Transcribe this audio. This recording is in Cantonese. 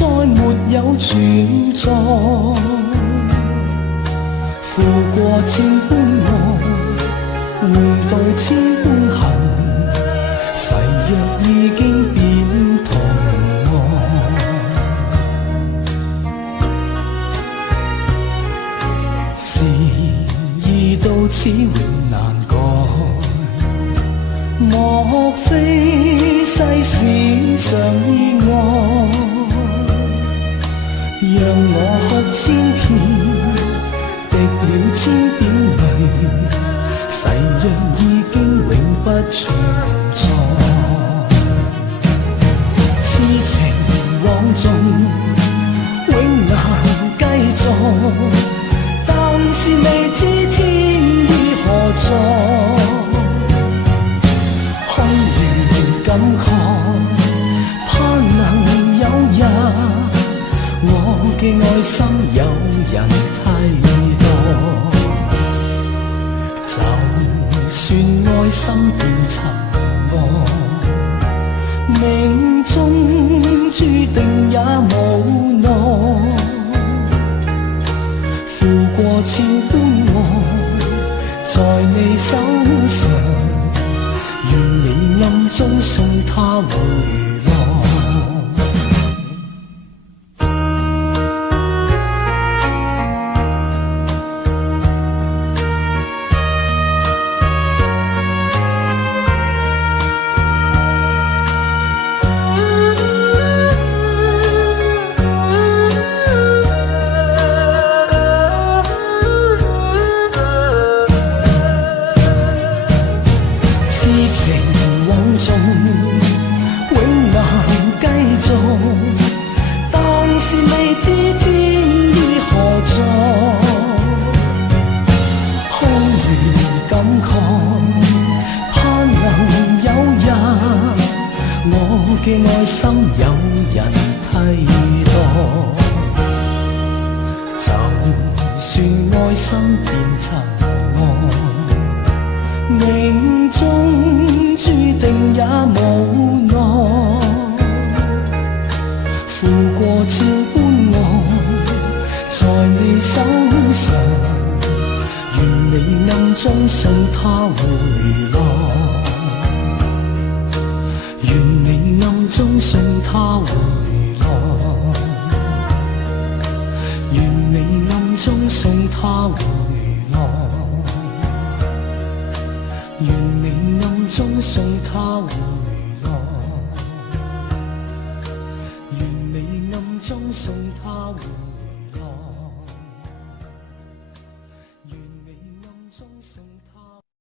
再沒有存在。負過千般愛，換來千般恨，誓約已經變童話。事已到此永難改，莫非世事常意外，讓我哭千遍，滴了千點淚，誓約已經永不存在。痴情枉縱永難繼續，但是未知天意何在。空餘感慨，盼能有日我嘅愛心有人替代。就算愛心變塵埃，命中注定也無奈。負過千般愛，在你手上，願你暗中送他回來。嘅愛心有人替代，就算愛心變塵埃，命中注定也無奈。負過千般愛，在你手上，願你暗中送他回來。願你暗中送他回來，願你暗中送他回來，願你暗中送他回來。